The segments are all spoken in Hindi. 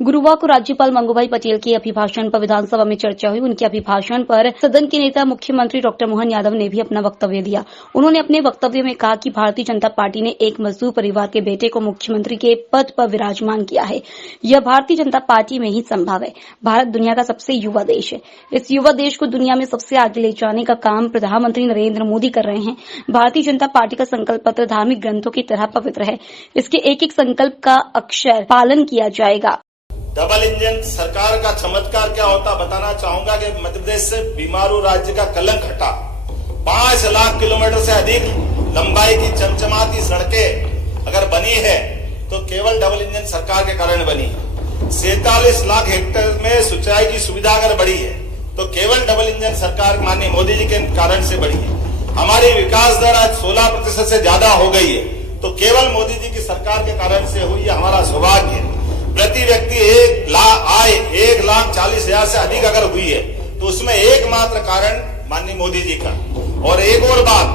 गुरुवार को राज्यपाल मंगूभाई पटेल के अभिभाषण पर विधानसभा में चर्चा हुई। उनके अभिभाषण पर सदन के नेता मुख्यमंत्री डॉ मोहन यादव ने भी अपना वक्तव्य दिया। उन्होंने अपने वक्तव्य में कहा कि भारतीय जनता पार्टी ने एक मजदूर परिवार के बेटे को मुख्यमंत्री के पद पर विराजमान किया है। यह भारतीय जनता पार्टी में ही संभव है। भारत दुनिया का सबसे युवा देश है। इस युवा देश को दुनिया में सबसे आगे ले जाने का काम प्रधानमंत्री नरेंद्र मोदी कर रहे हैं। भारतीय जनता पार्टी का संकल्प पत्र धार्मिक ग्रंथों की तरह पवित्र है। इसके एक एक संकल्प का अक्षर पालन किया जाएगा। डबल इंजन सरकार का चमत्कार क्या होता बताना चाहूंगा कि मध्य प्रदेश से बीमारू राज्य का कलंक हटा। 5 लाख किलोमीटर से अधिक लंबाई की चमचमाती सड़कें अगर बनी है तो केवल डबल इंजन सरकार के कारण बनी है। 47 लाख हेक्टेयर में सिंचाई की सुविधा अगर बढ़ी है तो केवल डबल इंजन सरकार माननीय मोदी जी के कारण से बढ़ी है। हमारी विकास दर आज 16% से ज्यादा हो गई है तो केवल मोदी जी की सरकार के कारण से हुई। हमारा सौभाग्य है। प्रति व्यक्ति 1,40,000 से अधिक अगर हुई है तो उसमें एकमात्र कारण माननीय मोदी जी का। और एक और बात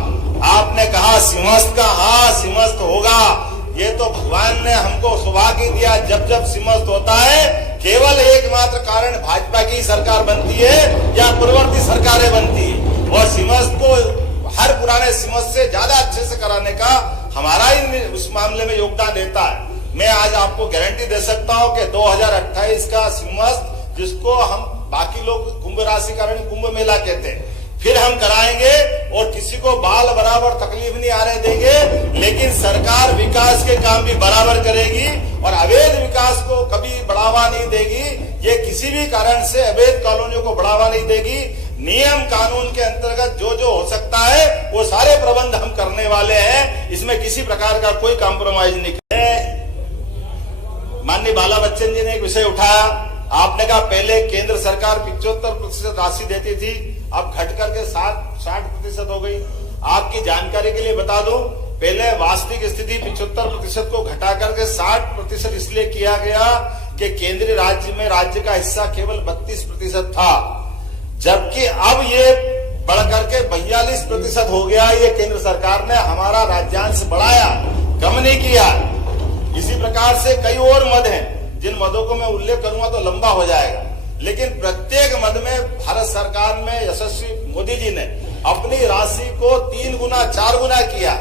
आपने कहा सिंहस्थ का, हाँ सिंहस्थ होगा। ये तो भगवान ने हमको सौभाग्य दिया। जब जब सिंहस्थ होता है केवल एकमात्र कारण भाजपा की सरकार बनती है या पूर्ववर्ती सरकारें बनती है। और सिंहस्थ को हर पुराने सिंहस्थ से ज्यादा अच्छे से कराने का हमारा ही उस मामले में योगदान रहता है। मैं आज आपको गारंटी दे सकता हूं कि 2028 का सिंहस्थ, जिसको हम बाकी लोग कुंभ राशि कारण कुंभ मेला कहते हैं, फिर हम कराएंगे और किसी को बाल बराबर तकलीफ नहीं आने देंगे। लेकिन सरकार विकास के काम भी बराबर करेगी और अवैध विकास को कभी बढ़ावा नहीं देगी। ये किसी भी कारण से अवैध कॉलोनियों को बढ़ावा नहीं देगी। नियम कानून के अंतर्गत जो जो हो सकता है वो सारे प्रबंध हम करने वाले हैं। इसमें किसी प्रकार का कोई कॉम्प्रोमाइज नहीं है। माननीय बाला बच्चन जी ने एक विषय उठाया। आपने कहा पहले केंद्र सरकार 75% राशि देती थी, अब घट करके 60% हो गई। आपकी जानकारी के लिए बता दूं, पहले वास्तविक स्थिति 75% को घटा करके 60% इसलिए किया गया कि केंद्रीय राज्य में राज्य का हिस्सा केवल 32% था, जबकि अब ये बढ़कर के 42% हो गया। ये केंद्र सरकार ने हमारा राज्यांश बढ़ाया, कम नहीं किया। इसी प्रकार से कई और मद हैं जिन मदों को मैं उल्लेख करूंगा तो लंबा हो जाएगा। लेकिन प्रत्येक मद में भारत सरकार में यशस्वी मोदी जी ने अपनी राशि को 3 गुना 4 गुना किया।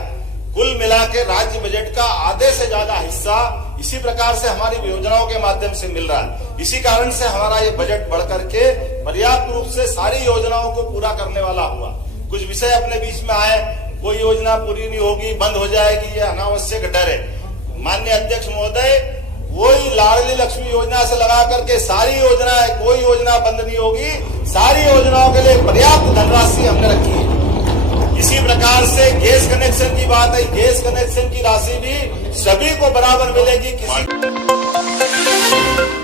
कुल मिला के राज्य बजट का आधे से ज्यादा हिस्सा इसी प्रकार से हमारी योजनाओं के माध्यम से मिल रहा है। इसी कारण से हमारा ये बजट बढ़ करके पर्याप्त रूप से सारी योजनाओं को पूरा करने वाला हुआ। कुछ विषय अपने बीच में आए, कोई योजना पूरी नहीं होगी, बंद हो जाएगी, ये अनावश्यक डर है। माननीय अध्यक्ष महोदय, वही लाडली लक्ष्मी योजना से लगा करके सारी योजना है, कोई योजना बंद नहीं होगी। सारी योजनाओं के लिए पर्याप्त धनराशि हमने रखी है। इसी प्रकार से गैस कनेक्शन की बात है, गैस कनेक्शन की राशि भी सभी को बराबर मिलेगी। किसी